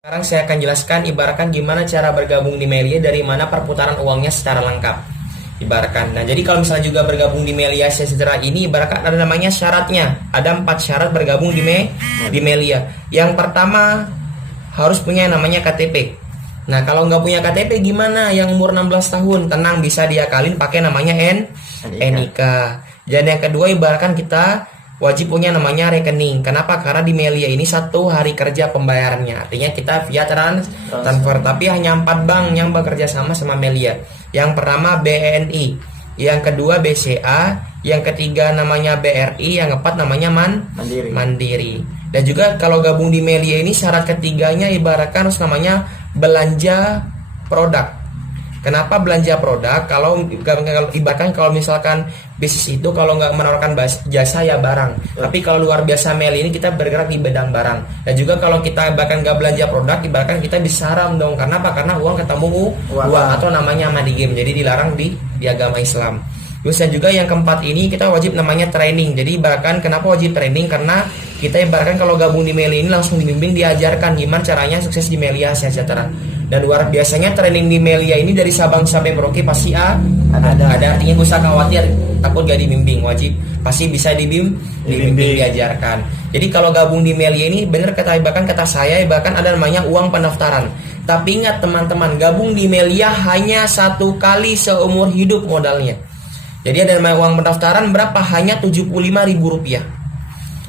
Sekarang saya akan jelaskan ibaratkan gimana cara bergabung di Melia, dari mana perputaran uangnya secara lengkap. Ibaratkan. Nah, jadi kalau misalnya juga bergabung di Melia sejahtera ini, ibaratkan ada namanya syaratnya. Ada 4 syarat bergabung di Melia. Yang pertama harus punya namanya KTP. Nah, kalau nggak punya KTP gimana? Yang umur 16 tahun, tenang, bisa diakalin pakai namanya NIK. Dan yang kedua ibaratkan kita wajib punya namanya rekening. Kenapa? Karena di Melia ini 1 hari kerja pembayarannya. Artinya kita via transfer. Tapi hanya 4 bank yang bekerja sama Melia. Yang pertama BNI, yang kedua BCA, yang ketiga namanya BRI, yang keempat namanya Mandiri. Dan juga kalau gabung di Melia ini syarat ketiganya ibaratkan harus namanya belanja produk. Kenapa belanja produk? Kalau ibaratkan kalau misalkan bisnis itu kalau nggak menawarkan jasa ya barang. Tapi kalau luar biasa Meli ini kita bergerak di bidang barang. Dan juga kalau kita bahkan nggak belanja produk, ibaratkan kita bisa haram dong. Karena apa? Karena uang ketemu uang atau namanya money game. Jadi dilarang di agama Islam. Terus dan juga yang keempat ini kita wajib namanya training. Jadi ibaratkan kenapa wajib training? Karena kita ibaratkan kalau gabung di Melia ini langsung dibimbing, diajarkan gimana caranya sukses di Melia sejahtera. Dan luar biasanya training di Melia ini dari Sabang sampai Merauke pasti ada. Artinya gak usah khawatir takut gak dibimbing, wajib pasti bisa dibimbing, diajarkan. Jadi kalau gabung di Melia ini benar kata saya bahkan ada namanya uang pendaftaran. Tapi ingat teman-teman, gabung di Melia hanya 1 kali seumur hidup modalnya. Jadi ada namanya uang pendaftaran berapa? Hanya Rp75.000.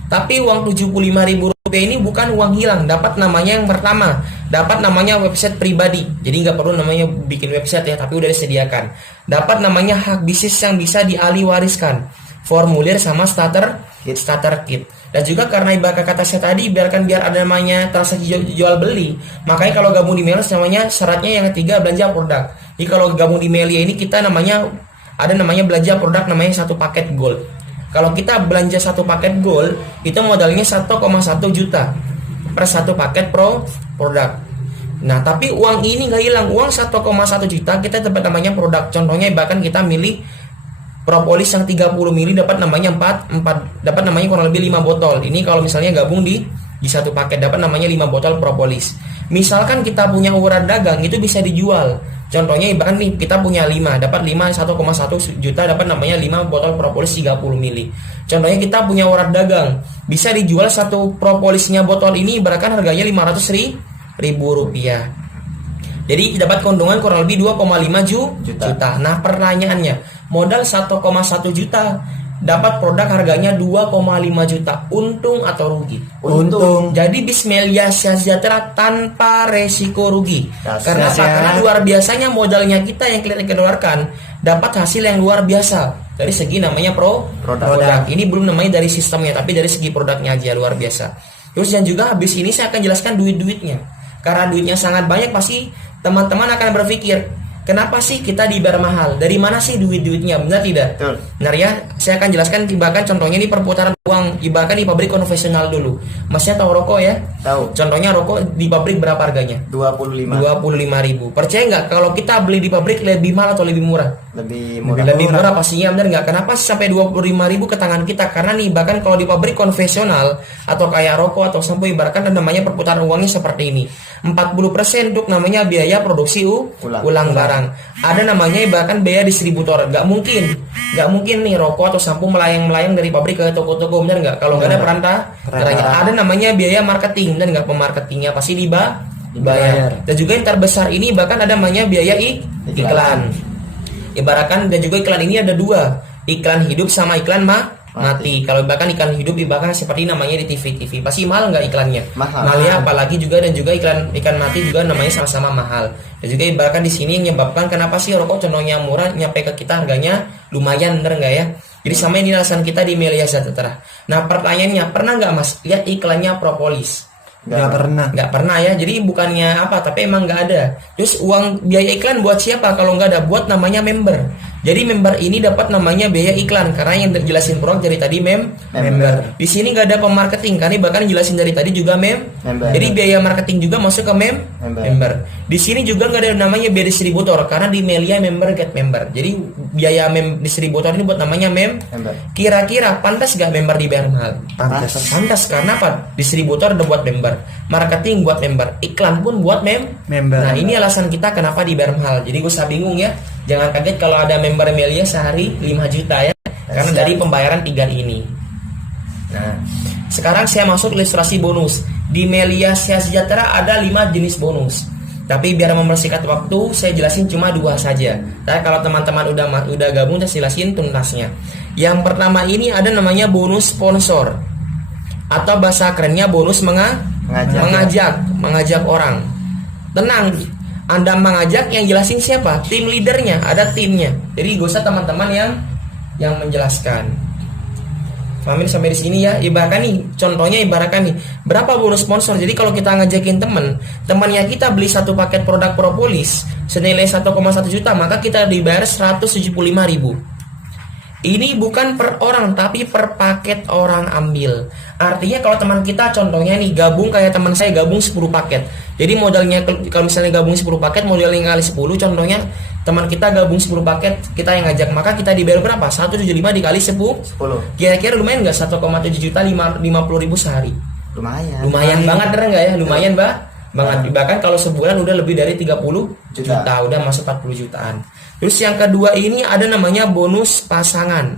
Tapi uang Rp75.000 ini bukan uang hilang. Dapat namanya yang pertama, dapat namanya website pribadi. Jadi nggak perlu namanya bikin website ya, tapi udah disediakan. Dapat namanya hak bisnis yang bisa dialih wariskan, formulir sama starter kit. Dan juga karena ibarat kata saya tadi, biar ada namanya transaksi jual beli. Makanya kalau gabung di Melia namanya syaratnya yang ketiga belanja produk. Jadi kalau gabung di Melia ini kita ada namanya belanja produk namanya 1 paket gold. Kalau kita belanja 1 paket gold itu modalnya 1,1 juta per 1 paket produk. Nah, tapi uang ini nggak hilang. Uang 1,1 juta kita dapat namanya produk. Contohnya bahkan kita milih propolis yang 30 mili dapat namanya 4 dapat namanya kurang lebih 5 botol. Ini kalau misalnya gabung di 1 paket dapat namanya 5 botol propolis. Misalkan kita punya ukuran dagang itu bisa dijual. Contohnya bahkan nih kita punya 5 dapat 1,1 juta dapat namanya 5 botol propolis 30 mili. Contohnya kita punya urat dagang bisa dijual 1 propolisnya botol ini ibaratkan harganya Rp500.000. Jadi dapat keuntungan kurang lebih 2,5 juta. Nah, pertanyaannya, modal 1,1 juta dapat produk harganya 2,5 juta, untung atau rugi? Untung. Jadi Bismillah sejahtera tanpa resiko rugi. Karena luar biasanya modalnya kita yang kita keluarkan dapat hasil yang luar biasa dari segi namanya produk. Ini belum namanya dari sistemnya, tapi dari segi produknya aja luar biasa. Terus dan juga habis ini saya akan jelaskan duitnya. Karena duitnya sangat banyak, pasti teman-teman akan berpikir, kenapa sih kita dibayar mahal? Dari mana sih duitnya? Benar tidak? Betul. Benar ya. Saya akan jelaskan bahkan contohnya ini perputaran uang ibaratkan di pabrik konvensional dulu. Masnya tahu rokok ya? Tahu. Contohnya rokok di pabrik berapa harganya? 25.000. Percaya nggak kalau kita beli di pabrik lebih mahal atau lebih murah? Lebih murah pastinya, benar nggak? Kenapa sampai 25.000 ke tangan kita? Karena nih bahkan kalau di pabrik konvensional atau kayak rokok atau sampo ibaratkan ada namanya perputaran uangnya seperti ini. 40% untuk namanya biaya produksi ulang barang. Ada namanya bahkan biaya distributor. Nggak mungkin nih rokok atau sampo melayang dari pabrik ke toko-toko, benar nggak? Kalau nggak ada perantaranya. Ada namanya biaya marketing, dan nggak, pemarketingnya pasti dibayar. Dan juga yang terbesar ini bahkan ada namanya biaya iklan. Ibaratkan dan juga iklan ini ada 2, iklan hidup sama iklan mati. Kalau bahkan iklan hidup bahkan seperti namanya di TV pasti mahal nggak iklannya? Mahal ya, apalagi juga dan juga iklan mati juga namanya sama-sama mahal. Dan juga ibaratkan di sini yang menyebabkan kenapa sih rokok contohnya murah nyampe ke kita harganya lumayan, bener nggak ya? Jadi sama ini alasan kita di Melia Sejahtera. Nah, pertanyaannya, pernah nggak Mas lihat iklannya propolis? Nggak pernah ya. Jadi bukannya apa, tapi emang nggak ada. Terus uang biaya iklan buat siapa kalau nggak ada? Buat namanya member. Jadi member ini dapat namanya biaya iklan karena yang jelasin produk dari tadi member. Di sini nggak ada pemarketing karena bahkan jelasin dari tadi juga member. Jadi biaya marketing juga masuk ke member. Di sini juga nggak ada namanya biaya distributor karena di Melia member get member. Jadi biaya distributor ini buat namanya member. Kira-kira pantas gak member dibayar mahal? Pantas karena apa? Distributor udah buat member, marketing buat member, iklan pun buat member. Nah ini alasan kita kenapa dibayar mahal. Jadi gue usah bingung ya. Jangan kaget kalau ada member Melia sehari 5 juta ya. Karena dari pembayaran 3 ini. Nah, sekarang saya masuk ilustrasi bonus. Di Melia Sejahtera ada 5 jenis bonus. Tapi biar mempersingkat waktu, saya jelasin cuma 2 saja. Tapi kalau teman-teman udah gabung, saya jelasin tuntasnya. Yang pertama ini ada namanya bonus sponsor. Atau bahasa kerennya bonus mengajak orang. Tenang, Anda mengajak yang jelasin siapa? Tim leadernya, ada timnya. Jadi gak usah teman-teman yang menjelaskan. Pahamin sampai di sini ya. Contohnya ibaratkan nih, berapa bonus sponsor? Jadi kalau kita ngajakin temannya kita beli satu paket produk propolis senilai 1,1 juta, maka kita dibayar 175.000. Ini bukan per orang tapi per paket orang ambil. Artinya kalau teman kita contohnya nih gabung kayak teman saya gabung 10 paket. Jadi modalnya kalau misalnya gabung 10 paket modalnya kali 10, contohnya teman kita gabung 10 paket, kita yang ngajak, maka kita dibayar berapa? 175 dikali 10. Kira-kira lumayan enggak 1,7 juta 50.000 sehari? Lumayan banget enggak ya? Lumayan banget. Bahkan kalau sebulan udah lebih dari 30 juta, udah masuk 40 jutaan. Terus yang kedua ini ada namanya bonus pasangan.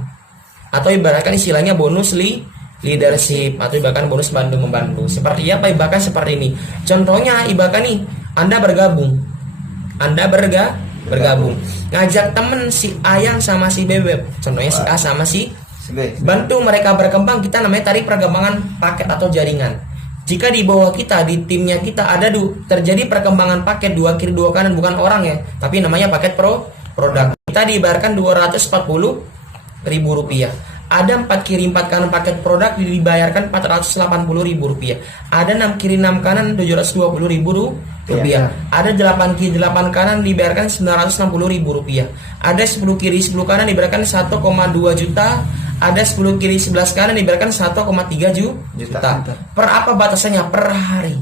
Atau ibaratkan istilahnya bonus leadership atau bahkan bonus bantu-membantu. Seperti apa? Bahkan seperti ini. Contohnya ibaratkan nih, Anda bergabung. Ngajak temen si Ayang sama si Bebek. Contohnya si A sama si B. Bantu mereka berkembang, kita namanya tarik perkembangan paket atau jaringan. Jika di bawah kita, di timnya kita ada terjadi perkembangan paket 2 kiri 2 kanan, bukan orang ya, tapi namanya paket produk. Kita dibayarkan 240.000 rupiah. Ada 4 kiri 4 kanan paket produk dibayarkan 480.000 rupiah. Ada 6 kiri 6 kanan 720.000 rupiah. Ada 8 kiri 8 kanan dibayarkan 960.000 rupiah. Ada 10 kiri 10 kanan dibayarkan 1,2 juta. Ada 10 kiri 11 kanan dibayarkan 1,3 juta. Per apa batasannya? Per hari.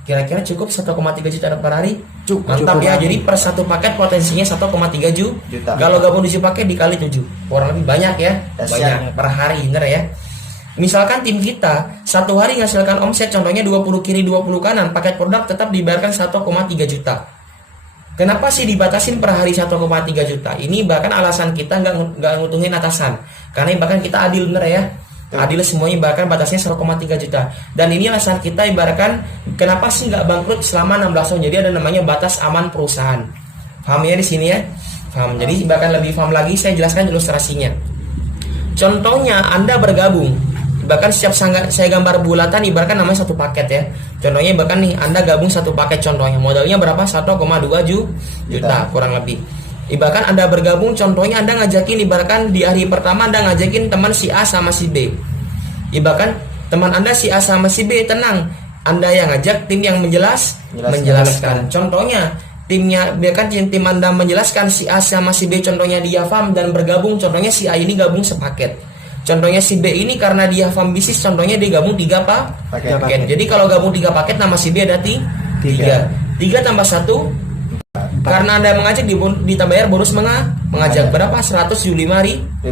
Kira-kira cukup 1,3 juta per hari? Mantap ya. Jadi per satu paket potensinya 1,3 juta. Kalau gabung 7 paket dikali 7, kurang lebih banyak ya. Banyak per hari, bener ya. Misalkan tim kita satu hari menghasilkan omset contohnya 20 kiri 20 kanan, paket produk tetap dibayarkan 1,3 juta. Kenapa sih dibatasin per hari 1,3 juta? Ini bahkan alasan kita nggak nguntungin atasan. Karena bahkan kita adil, bener ya. Adil semuanya, bahkan batasnya 1,3 juta. Dan ini alasan kita ibaratkan kenapa sih nggak bangkrut selama 16 tahun. Jadi ada namanya batas aman perusahaan. Paham ya di sini ya? Paham. Jadi bahkan lebih paham lagi saya jelaskan ilustrasinya. Contohnya Anda bergabung. Bahkan setiap saya gambar bulatan ibaratkan namanya satu paket ya. Contohnya bahkan nih Anda gabung satu paket, contohnya modalnya berapa? 1,2 juta kurang lebih. Ibaratkan Anda bergabung, contohnya Anda ngajakin ibaratkan di hari pertama Anda ngajakin teman si A sama si B. Ibaratkan teman Anda si A sama si B, tenang, Anda yang ngajak, tim yang menjelaskan. Contohnya timnya, biarkan tim Anda menjelaskan si A sama si B, contohnya dia paham dan bergabung, contohnya si A ini gabung sepaket. Contohnya si B ini karena dia paham bisnis, contohnya dia gabung 3 paket. Jadi kalau gabung 3 paket nama si B ada 3. 3 tambah 1. Karena Anda mengajak ditambayar bonus mengajak berapa? 175.000.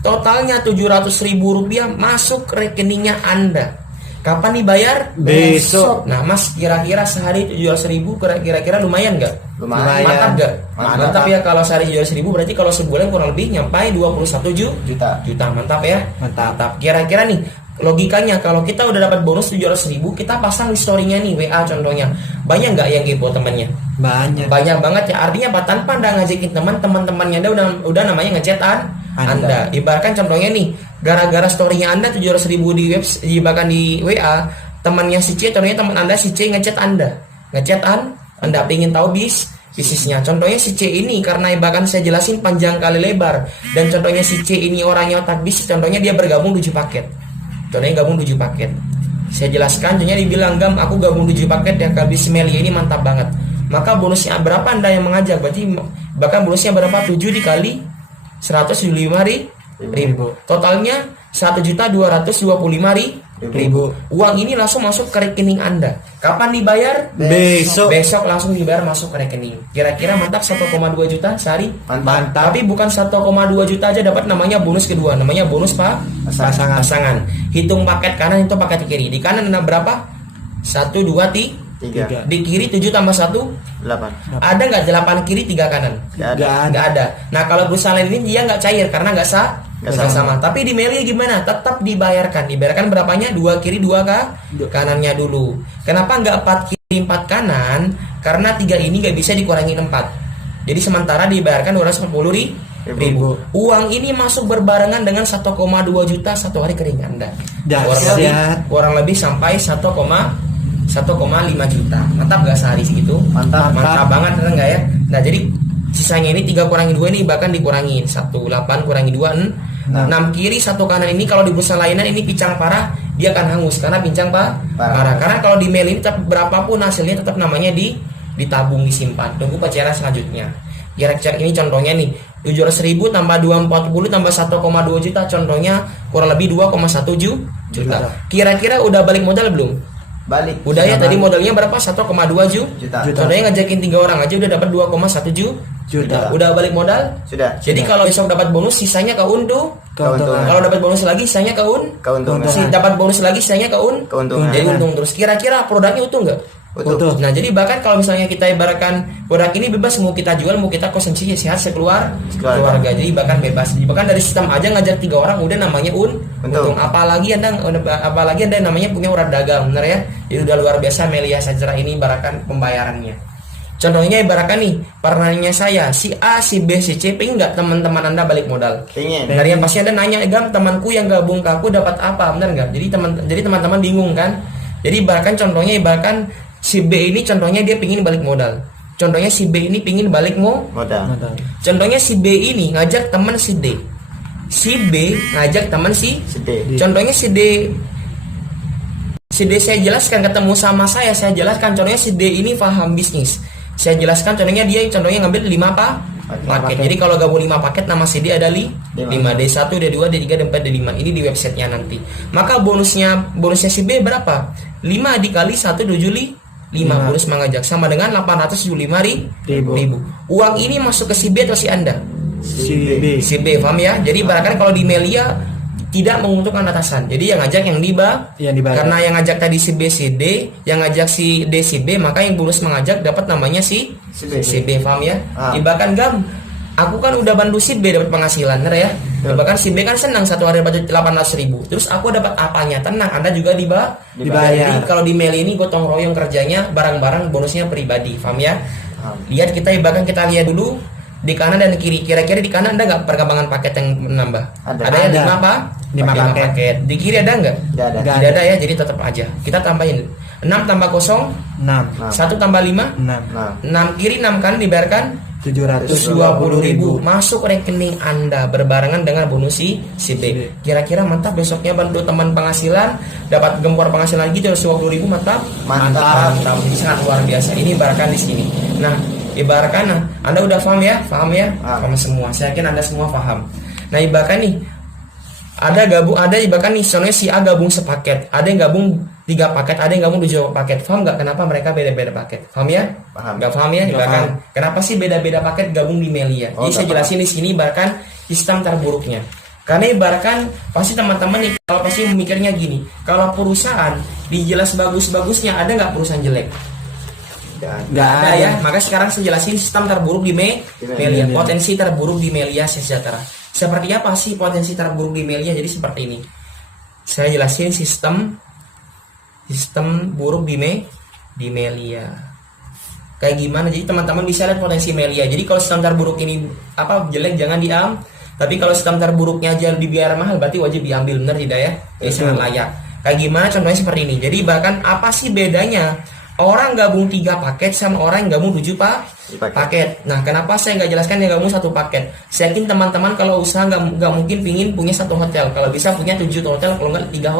Totalnya 700.000 rupiah masuk rekeningnya Anda. Kapan dibayar? Besok. Nah Mas, kira-kira sehari 700.000 kira-kira lumayan nggak? Lumayan. Mantap nggak? Mantap ya. Kalau sehari 700.000 berarti kalau sebulan kurang lebih nyampai 21 juta. Mantap ya? Mantap. Kira-kira nih logikanya kalau kita udah dapat bonus 700.000, kita pasang di story-nya nih, WA contohnya. Banyak nggak yang kepo temannya? Banyak banget ya. Artinya apa? Tanpa Anda ngajakin teman-temannya Anda udah namanya ngechat Anda. Ibaratkan contohnya nih, gara-gara story-nya Anda 700.000 di website, bahkan di WA, temannya si C, contohnya teman Anda si C ngechat Anda. Anda pengen tahu bisnisnya. Contohnya si C ini karena bahkan saya jelasin panjang kali lebar, dan contohnya si C ini orangnya otak bisnis, contohnya dia bergabung 7 paket. Contohnya gabung 7 paket. Saya jelaskan, contohnya dibilang, Gam, aku gabung 7 paket yang habis Melia ini mantap banget. maka bonusnya berapa Anda yang mengajak? Berarti bahkan bonusnya berapa? 7 dikali 175.000. Totalnya 1.225.000. Uang ini langsung masuk ke rekening Anda. Kapan dibayar? Besok langsung dibayar, masuk ke rekening. Kira-kira mantap 1,2 juta sehari? Mantap. Tapi bukan 1,2 juta aja dapat, namanya bonus kedua, namanya bonus pasangan. Hitung paket kanan, itu paket kiri. Di kanan ada berapa? 1, 2, 3. Di kiri 7 tambah 1 8. Ada nggak 8 kiri 3 kanan? Nggak Ada. Nah kalau perusahaan lain ini dia nggak cair karena nggak sama. Tapi di Melia gimana? Tetap dibayarkan. Dibayarkan berapanya? 2 kiri 2 kanannya dulu. Kenapa nggak 4 kiri 4 kanan? Karena 3 ini nggak bisa dikurangi 4. Jadi sementara dibayarkan 210.000. Uang ini masuk berbarengan dengan 1,2 juta satu hari kering Anda. Kurang lebih sampai 1,5 juta. Mantap gak sehari segitu? Mantap banget, enggak ya? Nah jadi sisanya ini 3 kurangi 2 ini bahkan dikurangin 1, 8 kurangi 2 6 kiri 1 kanan ini kalau di perusahaan lainnya ini pincang parah, dia akan hangus karena pincang parah. Karena kalau di mail ini tetap berapapun hasilnya tetap namanya ditabung, disimpan, tunggu pencairan selanjutnya. Kira-kira ini contohnya nih 700.000 tambah 240 tambah 1,2 juta, contohnya kurang lebih 2,1 juta. Kira-kira udah balik modal belum? Balik. Udah ya, tadi modalnya berapa? 1,2 juta. Contohnya ngajakin 3 orang aja udah dapat 2,1 juta. Udah balik modal? Sudah. Jadi kalau besok dapat bonus sisanya keuntungan. Kalau dapat bonus lagi sisanya keuntungan. Dapat bonus lagi sisanya keuntungan. Jadi untung terus. Kira-kira produknya utuh nggak? Utuh. Nah jadi bahkan kalau misalnya kita ibaratkan produk ini bebas, mau kita jual mau kita konsumsi sehat sekeluarga, jadi bahkan bebas. Bahkan dari sistem aja ngajak 3 orang udah namanya untung. Apalagi anda namanya punya urat dagang, bener ya? Jadi udah luar biasa Melia Sajarah ini ibaratkan pembayarannya. Contohnya ibaratkan nih, partnernya saya si A, si B, si C, pengen nggak teman-teman anda balik modal? Pengen. Dari yang pasti anda nanya, temanku yang gabung ke aku dapat apa, bener nggak? Jadi teman-teman bingung kan? Jadi ibaratkan contohnya ibaratkan si B ini contohnya dia pingin balik modal. Contohnya si B ini pingin balik modal. Contohnya si B ini ngajak teman si D. Si B ngajak teman si D. Contohnya si D saya jelaskan ketemu sama saya jelaskan. Contohnya si D ini paham bisnis. Saya jelaskan contohnya ngambil 5 paket. Jadi kalau gabung 5 paket nama si D ada 5. D1, D2, D3, D4, D5. Ini di websitenya nanti. Maka bonusnya si B berapa? 5 dikali 175. Bonus mengajak sama dengan 875.000. Uang ini masuk ke si B atau si Anda? Si B, paham ya? Jadi bahkan kalau di Melia tidak menguntungkan atasan. Jadi yang ngajak yang dibayar. Karena yang ngajak tadi si B, si D, yang ngajak si D, si B, maka yang bonus mengajak dapat namanya si B, paham ya? Bahkan aku kan udah bantu si B dapat penghasilan, bener ya? Bahkan si B kan senang satu hari dapat 800.000. Terus aku dapat apanya? Tenang, Anda juga dibayar. Jadi kalau di Meli ini gotong royong kerjanya, barang-barang bonusnya pribadi, paham ya? Lihat kita lihat dulu di kanan dan kiri. Kira-kira di kanan ada nggak perkembangan paket yang menambah? Ada yang 5 paket. Di kiri ada nggak? Tidak ada ya. Jadi tetap aja. Kita tambahin 6 tambah 0 6. 1 tambah 5 6 kiri 6 kanan dibayarkan 720.000 masuk rekening Anda berbarengan dengan bonus si B. Kira-kira mantap, besoknya bantu teman penghasilan dapat gempor penghasilan lagi 720.000. Mantap. Ini sangat luar biasa. Ini ibaratkan di sini. Nah, ibaratkan Anda udah paham ya? Paham semua. Saya yakin Anda semua paham. Nah, ibaratkan nih ada ibaratkan nih contohnya si A gabung sepaket, ada yang gabung 3 paket, ada yang gabung 7 paket. Paham nggak kenapa mereka beda-beda paket? Paham ya? Nggak paham ya? Ibaratkan kenapa sih beda-beda paket gabung di Melia? Jadi saya jelasin di sini ibaratkan sistem terburuknya. Karena ibaratkan pasti teman-teman nih kalau pasti mikirnya gini, kalau perusahaan dijelas bagus-bagusnya, ada nggak perusahaan jelek? Nggak ada ya. Maka sekarang saya jelasin sistem terburuk di Melia. Potensi terburuk di Melia Sejahtera. Seperti apa sih potensi terburuk di Melia? Jadi seperti ini. Saya jelasin sistem buruk di Melia. Kayak gimana? Jadi teman-teman bisa lihat potensi Melia. Jadi kalau sistem terburuk ini jelek jangan diam. Tapi kalau sistem terburuknya aja dibiar mahal berarti wajib diambil, benar tidak ya? Jadi sangat layak. Kayak gimana? Contohnya seperti ini. Jadi bahkan apa sih bedanya orang gabung 3 paket sama orang yang gabung 7 paket. Nah, kenapa saya nggak jelaskan yang gabung 1 paket? Saya yakin teman-teman kalau usaha nggak mungkin pingin punya 1 hotel. Kalau bisa punya 7 hotel, kalau nggak 3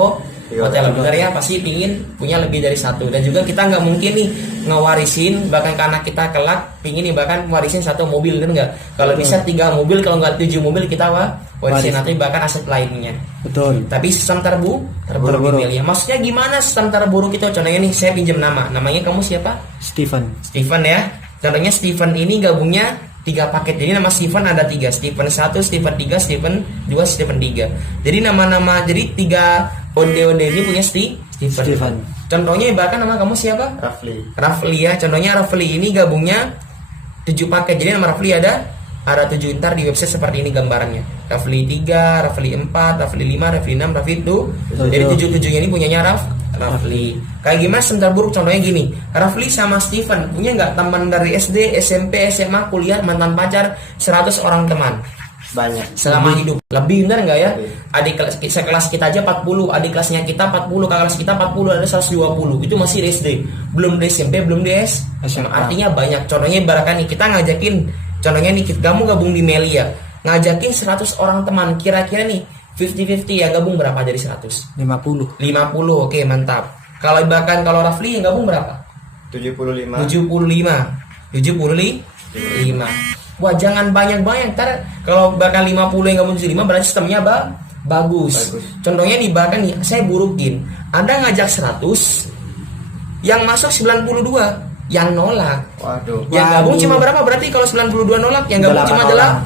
Hotel bener ya, pasti pingin punya lebih dari satu. Dan juga kita nggak mungkin nih ngewarisin, bahkan karena kita kelak pingin nih bahkan warisin satu mobil, kan nggak? Kalau bisa 3 mobil, kalau nggak 7 mobil kita warisin atau bahkan aset lainnya. Betul. Tapi sistem terburuk di Melia. Maksudnya gimana sistem terburuk itu? Contohnya nih, saya pinjam namanya kamu siapa? Steven Ya. Contohnya Steven ini gabungnya 3 paket. Jadi nama Steven ada 3, Steven 1, Steven 3, Steven 2, Steven 3. Jadi nama-nama, jadi 3 Onde ini punya Steven. Contohnya bahkan nama kamu siapa? Rafli ya. Contohnya Rafli ini gabungnya 7 paket. Jadi nama Rafli ada 7. Ntar di website seperti ini gambarannya. Rafli 3, Rafli 4, Rafli 5, Rafli 6, Rafli 2. Jadi 7-7 ini punyanya Rafli. Kayak gimana sebentar buruk? Contohnya gini, Rafli sama Steven punya nggak teman dari SD, SMP, SMA, kuliah, mantan pacar 100 orang teman? Banyak. Selama hidup. Lebih, benar nggak ya? Adik kelas kita aja 40, adik kelasnya kita 40, kakak kelas kita 40, ada 120. Itu masih di SD. Belum di SMP, belum di SMA. Artinya banyak. Contohnya ibaratkan nih, kita ngajakin, contohnya nih, kamu gabung di Melia, ngajakin 100 orang teman, kira-kira nih 50-50 yang gabung berapa dari 100? 50. Oke, mantap. Kalau bahkan kalau Rafli yang gabung berapa? 75. 75. Wah, jangan banyak-banyak. Ntar kalau bahkan 50 yang gabung 75 berarti sistemnya bagus. Contohnya nih, bahkan nih saya burukin. Anda ngajak 100, yang masuk 92, yang nolak. Waduh. Yang gabung cuma berapa? Berarti kalau 92 nolak, yang gabung cuma adalah.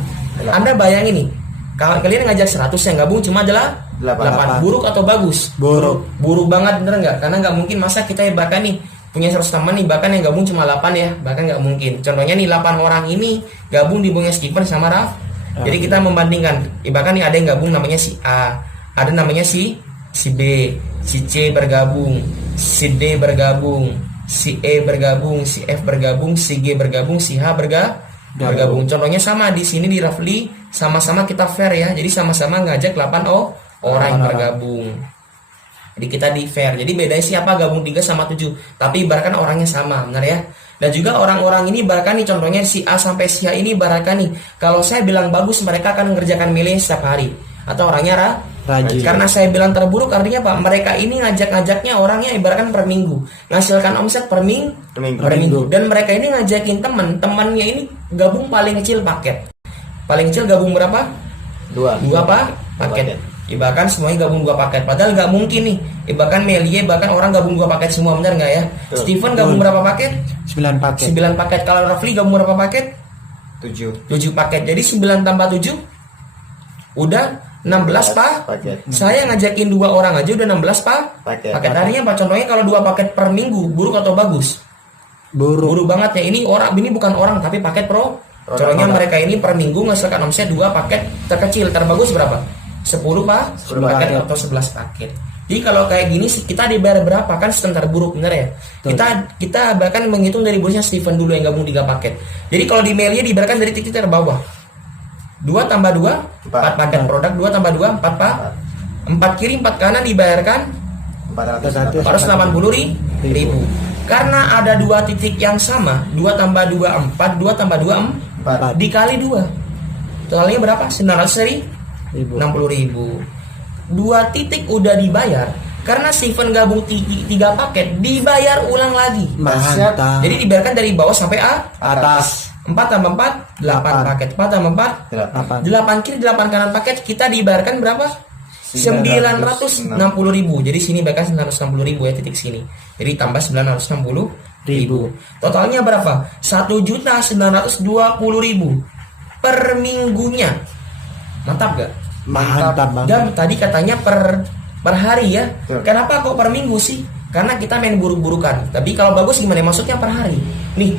Anda bayangin nih, kalau kalian ngajak 100, yang gabung cuma adalah 8. Buruk atau bagus? Buruk banget, bener nggak? Karena nggak mungkin masa kita bahkan nih punya 100 teman nih, bahkan yang gabung cuma 8 ya, bahkan nggak mungkin. Contohnya nih 8 orang ini gabung di bunganya Steven sama Raf. Jadi kita membandingkan, bahkan nih ada yang gabung namanya si A, ada namanya si B, si C bergabung, si D bergabung, si E bergabung, si F bergabung, si G bergabung, si H bergabung. Contohnya sama di sini di Rafli, sama-sama kita fair ya. Jadi sama-sama ngajak 8 orang yang bergabung. Jadi kita di fair. Jadi bedanya siapa gabung 3 sama 7. Tapi ibaratkan orangnya sama, benar ya. Dan juga orang-orang ini ibaratkan nih, contohnya si A sampai si H ini ibaratkan nih, kalau saya bilang bagus, mereka akan mengerjakan Melia setiap hari. Atau orangnya rajin. Karena saya bilang terburuk artinya apa? Mereka ini ngajak-ngajaknya orangnya ibaratkan per minggu, ngasilkan omset per minggu. Dan mereka ini ngajakin temannya ini gabung paling kecil paket. Paling kecil gabung berapa? 2 paket. Ibaratkan semuanya gabung 2 paket. Padahal nggak mungkin nih. Ibaratkan Melia, bahkan orang gabung 2 paket semua, benar nggak ya? Steven gabung berapa paket? 9 paket. 9 paket. Kalau Rafli gabung berapa paket? 7 paket. Jadi 9 tambah 7 udah 16 paket. Saya ngajakin 2 orang aja udah 16 paket. Artinya apa? Contohnya kalau 2 paket per minggu, buruk atau bagus? Buruk banget ya. Ini bukan orang tapi paket pro. Contohnya mereka ini per minggu ngasilkan omset 2 paket terkecil. Terbagus berapa? 10 paket atau 11 paket. Jadi kalau kayak gini kita dibayar berapa? Kan sistem terburuk, bener ya? Kita bahkan menghitung dari bosnya Steven dulu yang gabung 3 paket. Jadi kalau di Melia dibayarkan dari titik terbawah. 2 tambah 2 4 paket produk, 2 tambah 2 4 kiri 4 kanan dibayarkan 480.000. Karena ada 2 titik yang sama, 2 tambah 2 4, 2 tambah 2 4 dikali 2. Totalnya berapa? 960.000. 2 titik udah dibayar. Karena Steven gabung 3 paket dibayar ulang lagi. Mantap. Jadi dibayarkan dari bawah sampai atas. 4 tambah 4 8 paket. 4 tambah 4 8 kiri 8 kanan paket kita dibayarkan berapa? 960.000. Jadi sini bahkan 960.000 ya, titik sini. Jadi tambah 960.000. Totalnya berapa? 1.920.000 per minggunya. Mantap gak? Mantap banget. Dan tadi katanya per hari ya. Kenapa kok per minggu sih? Karena kita main buruk-burukan. Tapi kalau bagus gimana? Masuknya per hari. Nih,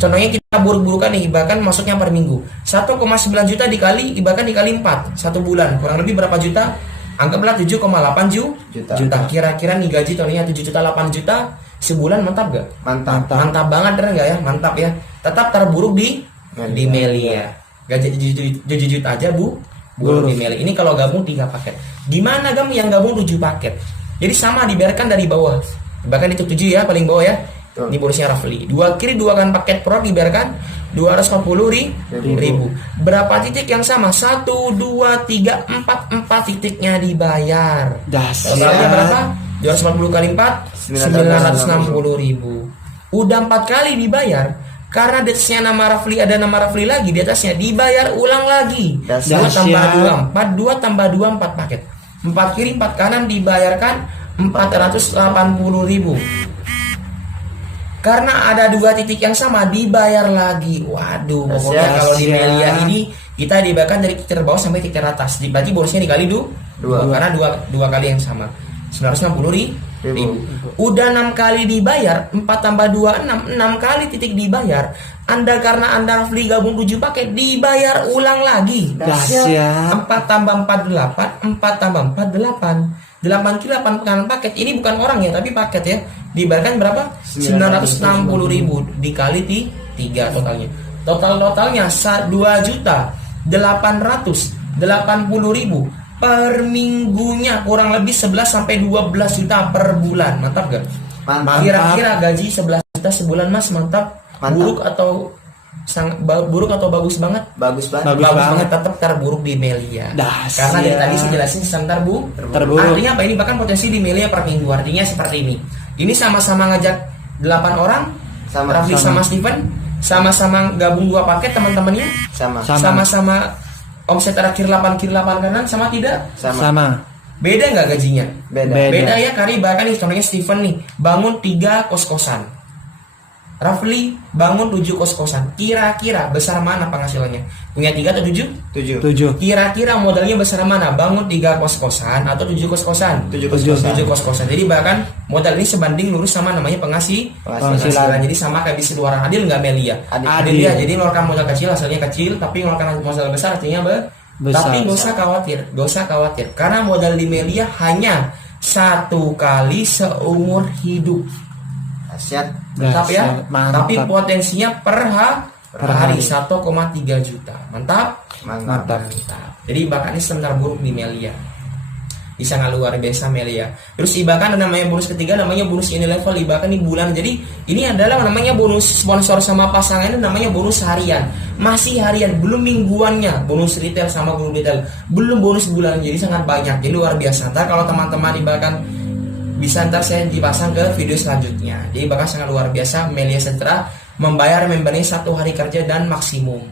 contohnya kita buruk-burukan nih, bahkan masuknya per minggu. 1,9 juta dikali 4 1 bulan. Kurang lebih berapa juta? Anggaplah 7,8 juta. Kira-kira nih gaji tahunnya 7 juta 8 juta sebulan, mantap gak? Mantap banget, bener gak ya? Mantap ya. Tetap terburuk di Melia. Gaji 7 juta aja buruk di Melia. Ini kalau gabung 3 paket. Gimana yang gabung 7 paket? Jadi sama dibayarkan dari bawah. Bahkan itu 7 ya, paling bawah ya. Ini bonusnya Rafli. 2 kiri 2 kan paket pro dibayarkan 240.000. Berapa titik yang sama? 1, 2, 3, 4 titiknya dibayar. Totalnya berapa? 240 kali 4 960.000. Udah 4 kali dibayar. Karena di atasnya nama Rafli, ada nama Rafli lagi di atasnya, dibayar ulang lagi. 2 tambah 2 4, 2 tambah 2 4 paket. 4 kiri 4 kanan dibayarkan 480.000. Karena ada 2 titik yang sama dibayar lagi. Waduh, pokoknya kalau di Melia ini kita dibayarkan dari titik terbawah sampai titik teratas. Berarti bonusnya dikali 2 karena 2 kali yang sama. 960.000. Udah 6 kali dibayar, 4 tambah 2 6 kali titik dibayar. Karena Anda Rafli gabung 7 paket dibayar ulang lagi. 4 tambah 4 8, 4 tambah 4 8. 8 kilo 8 kanan paket. Ini bukan orang ya, tapi paket ya. Dibayarkan berapa? 960.000 dikali 3 totalnya. Totalnya 2.880.000 per minggunya, kurang lebih 11 sampai 12 juta per bulan. Mantap gak? Mantap. Kira-kira gaji 11 juta sebulan Mas, mantap. Buruk atau bagus banget? Bagus banget. Bagus banget, tetap terburuk di Melia. Karena dari tadi saya jelasin tentang terburuk. Artinya apa? Ini bahkan potensi di Melia per minggu. Artinya seperti ini. Ini sama-sama ngajak 8 orang, Rafli sama Steven, sama-sama gabung 2 paket teman-temannya, sama-sama omset terakhir 8 kiri 8 kanan, sama tidak? Sama. Beda nggak gajinya? Beda ya, Kari bahkan nih contohnya Steven nih bangun 3 kos-kosan. Rafli bangun 7 kos-kosan. Kira-kira besar mana penghasilannya? Punya 3 atau 7? 7. Kira-kira modalnya besar mana? Bangun 3 kos-kosan atau 7 kos-kosan? 7 kos-kosan. Jadi bahkan modal ini sebanding lurus sama namanya penghasilan. Jadi sama kayak bisnis luaran. Adil nggak Melia? Adil ya. Jadi ngeluarkan modal kecil hasilnya kecil, tapi ngeluarkan modal besar artinya besar. Tapi gak usah khawatir. Karena modal di Melia hanya 1 kali seumur hidup. Tapi potensinya per hari 1,3 juta. Mantap. Jadi bahkan ini sebentar buruk di Melia. Bisa nggak luar biasa Melia. Terus bahkan ada namanya bonus ketiga, namanya bonus ini level. Bahkan ini bulan. Jadi ini adalah namanya bonus sponsor sama pasangan, ini namanya bonus harian. Masih harian, belum mingguannya. Bonus retail sama bonus retail, belum bonus bulan. Jadi sangat banyak. Jadi luar biasa. Ntar kalau teman-teman bahkan bisa ntar saya dipasang ke video selanjutnya. Jadi bakal sangat luar biasa. Melia Sentra membayar membernya 1 hari kerja dan maksimum.